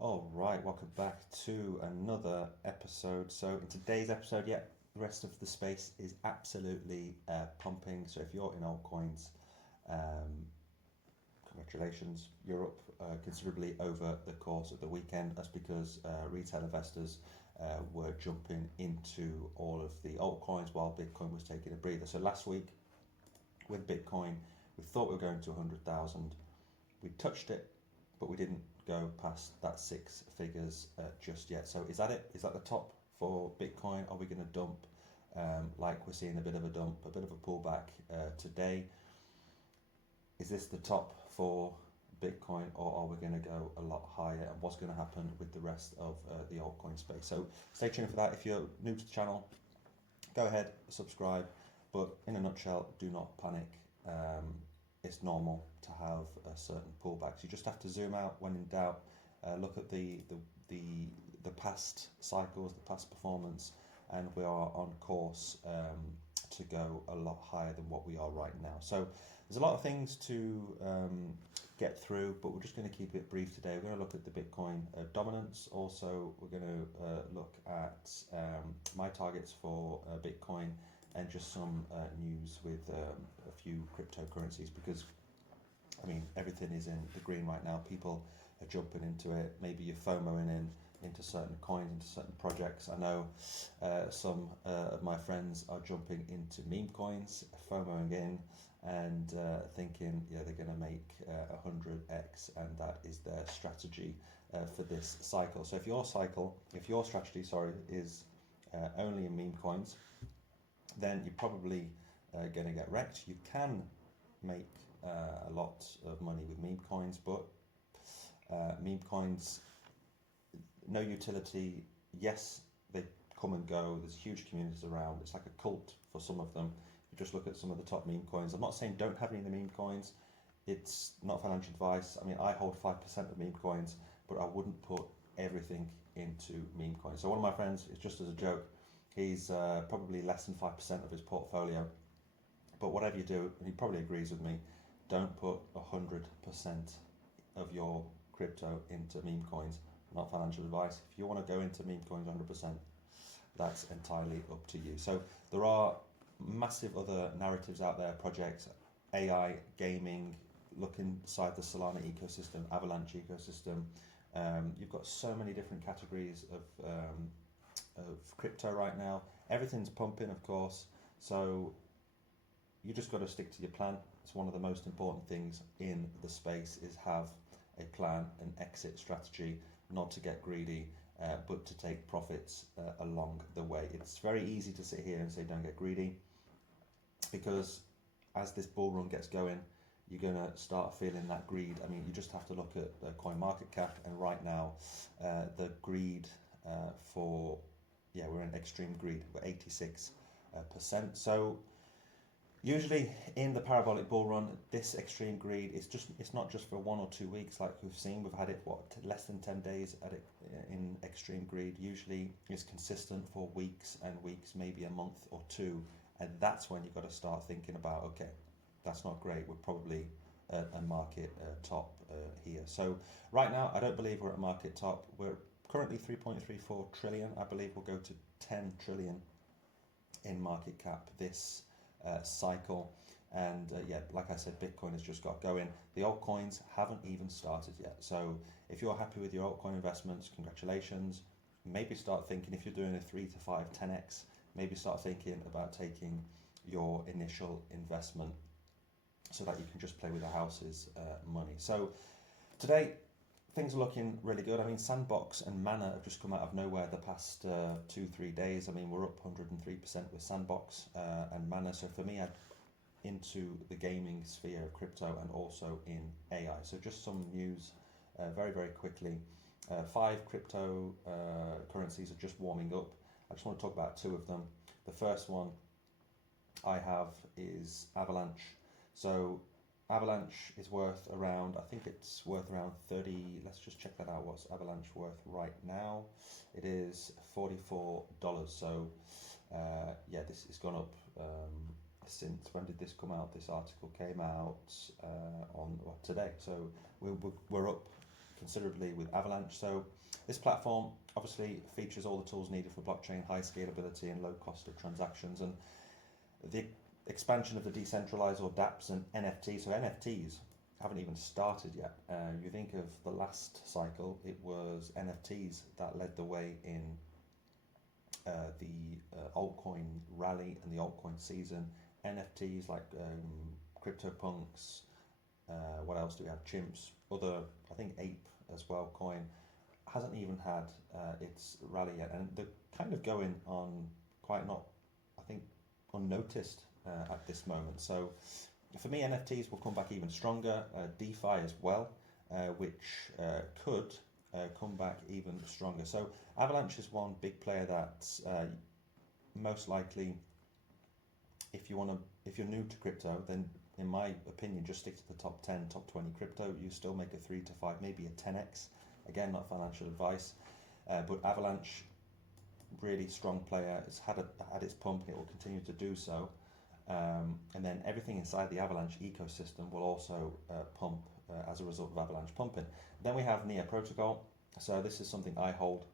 All right, welcome back to another episode. So, in today's episode, the rest of the space is absolutely pumping. So, if you're in altcoins, um, congratulations, you're up considerably over the course of the weekend. That's because retail investors were jumping into all of the altcoins while Bitcoin was taking a breather. So, last week with Bitcoin, we thought we were going to 100,000. We touched it, but we didn't go past that six figures just yet. So is that it? Is that the top for Bitcoin? Are we going to dump like we're seeing a bit of a dump, a bit of a pullback today? Is this the top for Bitcoin, or are we going to go a lot higher? And what's going to happen with the rest of the altcoin space? So stay tuned for that. If you're new to the channel, go ahead, subscribe. But in a nutshell, do not panic. It's normal to have certain pullbacks. You just have to zoom out when in doubt. Look at the past cycles, the past performance, and we are on course to go a lot higher than what we are right now. So there's a lot of things to get through, but we're just going to keep it brief today. We're going to look at the Bitcoin dominance. Also, we're going to look at my targets for Bitcoin and just some news with a few cryptocurrencies, because I mean everything is in the green right now. People are jumping into it. Maybe you're FOMOing into certain coins, into certain projects. I know some of my friends are jumping into meme coins, FOMOing in, and thinking they're going to make 100x, and that is their strategy for this cycle. So if your strategy, is only in meme coins, then you're probably going to get wrecked. You can make a lot of money with meme coins, but meme coins, no utility. Yes, they come and go. There's huge communities around. It's like a cult for some of them. You just look at some of the top meme coins. I'm not saying don't have any of the meme coins. It's not financial advice. I mean, I hold 5% of meme coins, but I wouldn't put everything into meme coins. So one of my friends, it's just as a joke, he's probably less than 5% of his portfolio. But whatever you do, and he probably agrees with me, don't put 100% of your crypto into meme coins. Not financial advice. If you want to go into meme coins 100%, that's entirely up to you. So there are massive other narratives out there, projects, AI, gaming. Look inside the Solana ecosystem, Avalanche ecosystem. You've got so many different categories of crypto right now. Everything's pumping, of course. So you just got to stick to your plan. It's one of the most important things in the space, is have a plan, an exit strategy, not to get greedy, but to take profits along the way. It's very easy to sit here and say don't get greedy, because as this bull run gets going, you're going to start feeling that greed. I mean, you just have to look at the coin market cap, and right now the greed we're in extreme greed. We're 86%. So usually in the parabolic bull run, this extreme greed it's not just for 1 or 2 weeks like we've seen. We've had it less than 10 days at it in extreme greed. Usually it's consistent for weeks and weeks, maybe a month or two, and that's when you've got to start thinking about, okay, that's not great. We're probably at a market top here. So right now, I don't believe we're at market top. We're currently 3.34 trillion. I believe we'll go to 10 trillion in market cap this cycle. And like I said, Bitcoin has just got going. The altcoins haven't even started yet. So if you're happy with your altcoin investments, congratulations. Maybe start thinking, if you're doing a 3 to 5, 10x, maybe start thinking about taking your initial investment so that you can just play with the house's money. So today, things are looking really good. I mean, Sandbox and Mana have just come out of nowhere the past 2-3 days. I mean, we're up 103% with Sandbox and Mana. So for me, I'm into the gaming sphere of crypto and also in AI. So just some news very, very quickly. 5 crypto currencies are just warming up. I just want to talk about 2 of them. The first one I have is Avalanche. So Avalanche is worth around, I think it's worth around 30, let's just check that out. What's Avalanche worth right now? It is $44. So this has gone up since, when did this come out? This article came out on today. So we're up considerably with Avalanche. So this platform obviously features all the tools needed for blockchain, high scalability and low cost of transactions, and the expansion of the decentralized or dApps and NFTs. So NFTs haven't even started yet. You think of the last cycle, it was NFTs that led the way in the altcoin rally and the altcoin season. NFTs like CryptoPunks, what else do we have? Chimps, other, I think Ape as well, coin, hasn't even had its rally yet. And they're kind of going on quite not, I think, unnoticed at this moment. So for me, NFTs will come back even stronger. DeFi as well, which could come back even stronger. So Avalanche is one big player that's most likely, if you're new to crypto, then in my opinion, just stick to the top 10, top 20 crypto. You still make a 3 to 5, maybe a 10x. Again, not financial advice, but Avalanche, really strong player. It's had its pump, and it will continue to do so. And then everything inside the Avalanche ecosystem will also pump as a result of Avalanche pumping. Then we have NEAR protocol. So this is something I hold,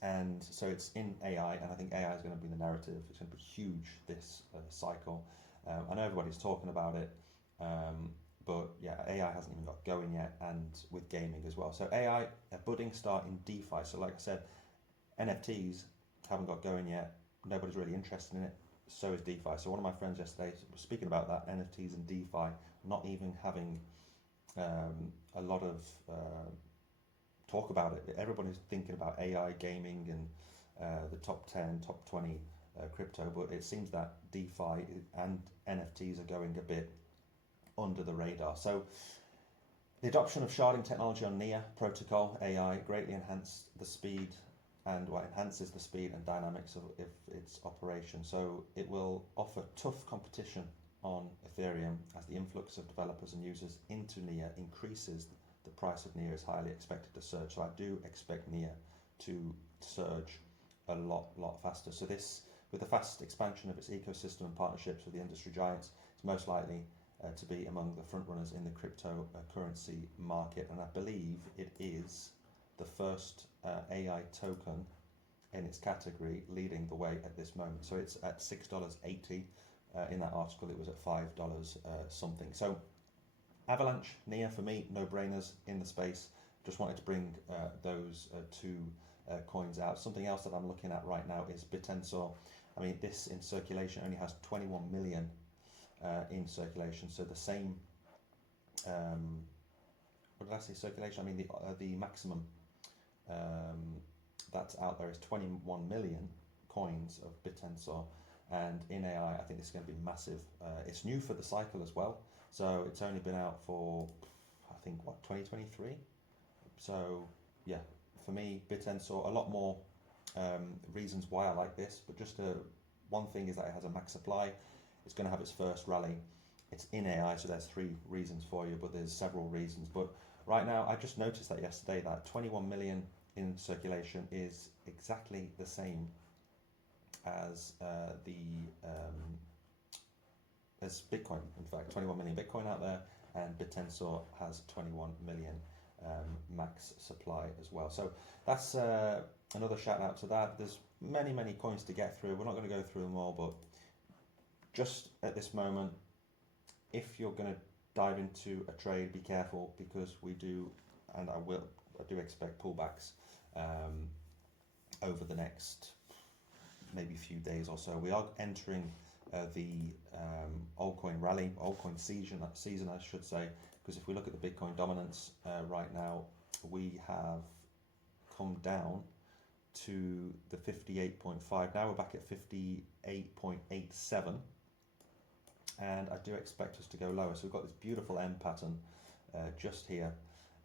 and so it's in AI, and I think AI is going to be the narrative. It's going to be huge this cycle. I know everybody's talking about it, but yeah, AI hasn't even got going yet, and with gaming as well. So AI, a budding start in DeFi. So like I said, NFTs haven't got going yet. Nobody's really interested in it. So is DeFi. So one of my friends yesterday was speaking about that, NFTs and DeFi not even having a lot of talk about it. Everybody's thinking about AI, gaming, and the top 10, top 20 crypto, but it seems that DeFi and NFTs are going a bit under the radar. So the adoption of sharding technology on NEAR protocol AI greatly enhances the speed and dynamics of its operation. So it will offer tough competition on Ethereum as the influx of developers and users into NEAR increases. The price of NEAR is highly expected to surge. So I do expect NEAR to surge a lot faster. So this, with the fast expansion of its ecosystem and partnerships with the industry giants, it's most likely to be among the front runners in the cryptocurrency market. And I believe it is the first AI token in its category leading the way at this moment. So it's at $6.80. In that article, it was at $5 something. So Avalanche, NEAR, for me, no-brainers in the space. Just wanted to bring those two coins out. Something else that I'm looking at right now is Bitensor. I mean, this in circulation only has 21 million in circulation. So the same, what did I say, circulation? I mean, the maximum that's out there is 21 million coins of Bitensor. And in AI, I think this is going to be massive. It's new for the cycle as well. So it's only been out for, I think, 2023? So yeah, for me, Bitensor, a lot more reasons why I like this, but just one thing is that it has a max supply. It's going to have its first rally. It's in AI, so there's 3 reasons for you, but there's several reasons. But right now, I just noticed that yesterday that 21 million in circulation is exactly the same as as Bitcoin. In fact, 21 million Bitcoin out there, and Bitensor has 21 million max supply as well. So that's another shout out to that. There's many coins to get through. We're not going to go through them all, but just at this moment, if you're going to dive into a trade, be careful, because we do, and I do expect pullbacks over the next maybe few days or so. We are entering the altcoin rally, altcoin season, I should say, because if we look at the Bitcoin dominance right now, we have come down to the 58.5. Now we're back at 58.87, and I do expect us to go lower. So we've got this beautiful M pattern just here,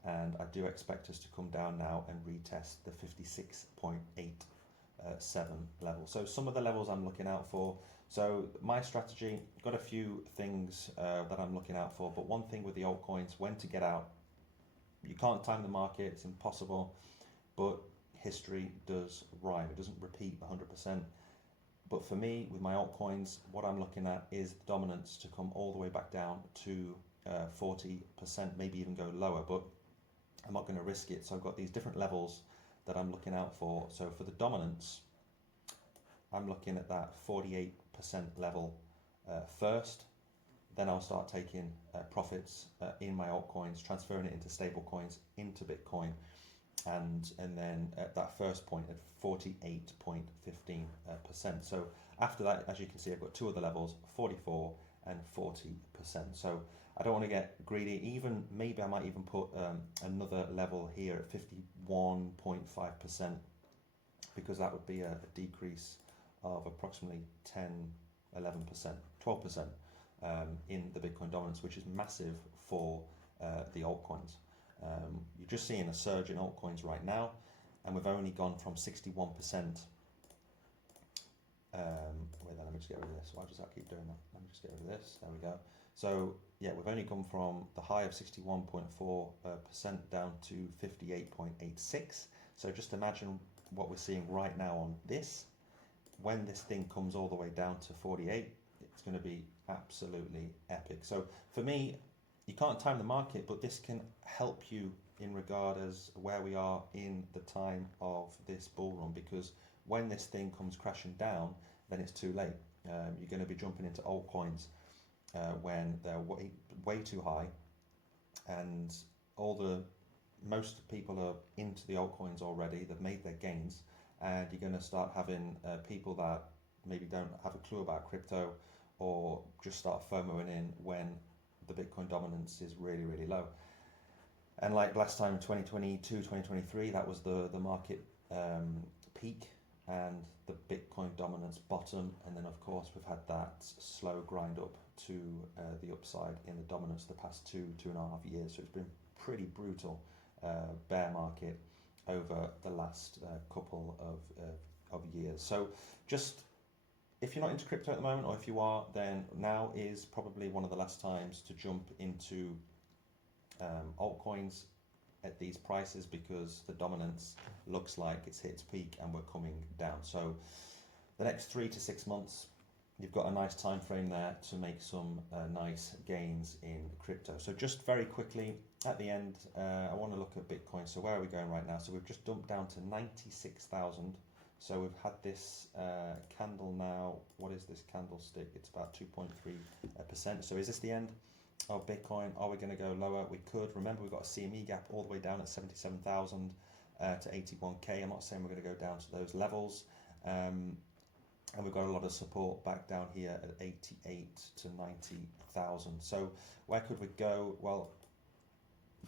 and I do expect us to come down now and retest the 56.87 level. So some of the levels I'm looking out for. So my strategy, got a few things that I'm looking out for, but one thing with the altcoins, when to get out. You can't time the market, it's impossible, but history does rhyme. It doesn't repeat 100%. But for me, with my altcoins, what I'm looking at is the dominance to come all the way back down to 40%, maybe even go lower. But I'm not going to risk it. So I've got these different levels that I'm looking out for. So for the dominance, I'm looking at that 48% level first. Then I'll start taking profits in my altcoins, transferring it into stable coins, into Bitcoin, and then at that first point at 48.15%. So after that, as you can see, I've got two other levels, 44 and 40%. So I don't want to get greedy. Even maybe I might even put another level here at 51.5%, because that would be a decrease of approximately 10, 11%, 12% in the Bitcoin dominance, which is massive for the altcoins. You're just seeing a surge in altcoins right now, and we've only gone from 61%. Wait, let me just get rid of this. Why does that keep doing that? Let me just get rid of this. There we go. So yeah, we've only come from the high of 61.4% down to 58.86. So just imagine what we're seeing right now on this. When this thing comes all the way down to 48, it's going to be absolutely epic. So for me, you can't time the market, but this can help you in regard as where we are in the time of this bull run, because when this thing comes crashing down, then it's too late. You're going to be jumping into altcoins when they're way too high, and most people are into the altcoins already. They've made their gains, and you're going to start having people that maybe don't have a clue about crypto, or just start FOMOing in when the Bitcoin dominance is really, really low. And like last time in 2022, 2023, that was the market peak and the Bitcoin dominance bottom. And then of course we've had that slow grind up to the upside in the dominance the past 2.5 years. So it's been pretty brutal bear market over the last couple of years. So just, if you're not into crypto at the moment, or if you are, then now is probably one of the last times to jump into altcoins at these prices, because the dominance looks like it's hit its peak and we're coming down. So the next 3 to 6 months, you've got a nice time frame there to make some nice gains in crypto. So just very quickly at the end, I want to look at Bitcoin. So where are we going right now? So we've just dumped down to 96,000. So we've had this candle now. What is this candlestick? It's about 2.3%. So is this the end of Bitcoin? Are we going to go lower? We could. Remember, we've got a CME gap all the way down at 77,000 to 81k. I'm not saying we're going to go down to those levels. And we've got a lot of support back down here at 88 to 90,000. So where could we go? Well,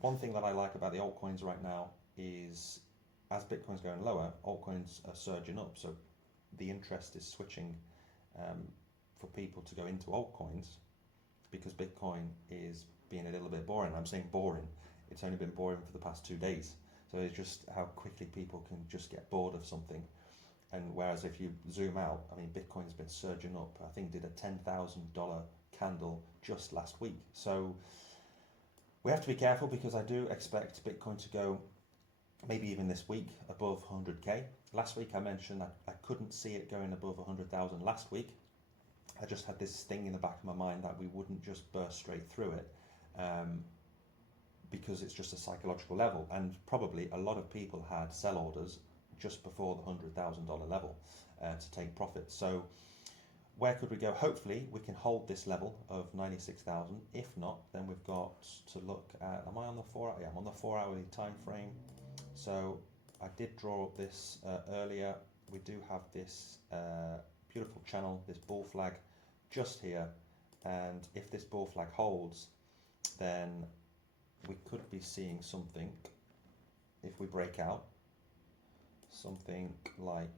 one thing that I like about the altcoins right now is, as Bitcoin's going lower, altcoins are surging up. So the interest is switching for people to go into altcoins, because Bitcoin is being a little bit boring. I'm saying boring. It's only been boring for the past 2 days. So it's just how quickly people can just get bored of something. And whereas if you zoom out, I mean, Bitcoin's been surging up. I think did a $10,000 candle just last week. So we have to be careful, because I do expect Bitcoin to go maybe even this week above 100k. Last week I mentioned that I couldn't see it going above 100,000 last week. I just had this thing in the back of my mind that we wouldn't just burst straight through it, because it's just a psychological level, and probably a lot of people had sell orders just before the $100,000 level to take profit. So where could we go? Hopefully we can hold this level of 96,000. If not, then we've got to look at, am I on the 4 hour? Yeah, I'm on the 4 hourly time frame. So I did draw up this earlier. We do have this beautiful channel, this bull flag just here, and if this bull flag holds, then we could be seeing something, if we break out, something like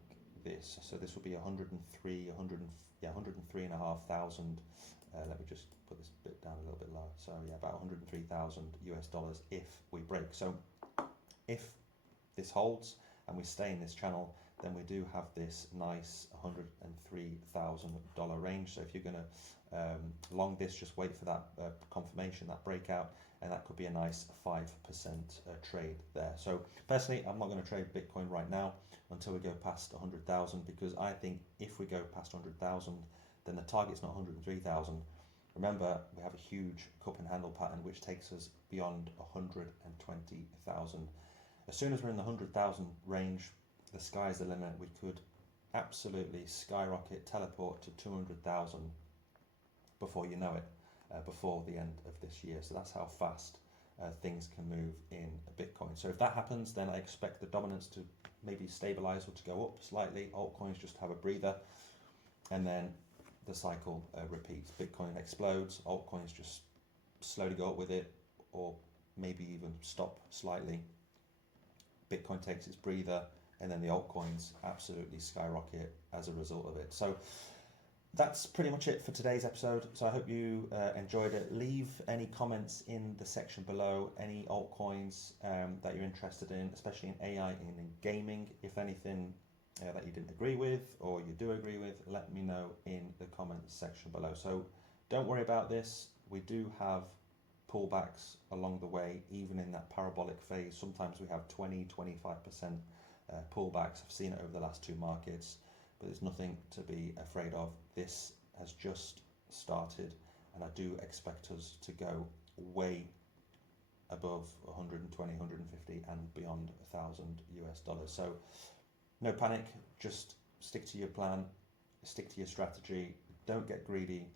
this. So this will be 103,500. Let me just put this bit down a little bit lower. So yeah, about 103,000 US dollars if we break. So if this holds and we stay in this channel, then we do have this nice $103,000 range. So if you're going to long this, just wait for that confirmation, that breakout, and that could be a nice 5% trade there. So personally, I'm not going to trade Bitcoin right now until we go past 100,000, because I think if we go past 100,000, then the target's not 103,000, Remember, we have a huge cup and handle pattern which takes us beyond 120,000. As soon as we're in the 100,000 range, the sky's the limit. We could absolutely skyrocket, teleport to 200,000 before you know it, before the end of this year. So that's how fast things can move in Bitcoin. So if that happens, then I expect the dominance to maybe stabilize or to go up slightly. Altcoins just have a breather, and then the cycle repeats. Bitcoin explodes, altcoins just slowly go up with it, or maybe even stop slightly. Bitcoin takes its breather, and then the altcoins absolutely skyrocket as a result of it. So that's pretty much it for today's episode. So I hope you enjoyed it. Leave any comments in the section below, any altcoins that you're interested in, especially in AI and in gaming. If anything that you didn't agree with or you do agree with, let me know in the comments section below. So don't worry about this. We do have pullbacks along the way, even in that parabolic phase. Sometimes we have 20-25% pullbacks. I've seen it over the last two markets, but there's nothing to be afraid of. This has just started, and I do expect us to go way above 120, 150 and beyond $1,000 US. So no panic, just stick to your plan, stick to your strategy, don't get greedy,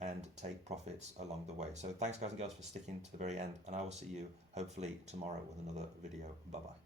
and take profits along the way. So thanks guys and girls for sticking to the very end, and I will see you hopefully tomorrow with another video. Bye bye.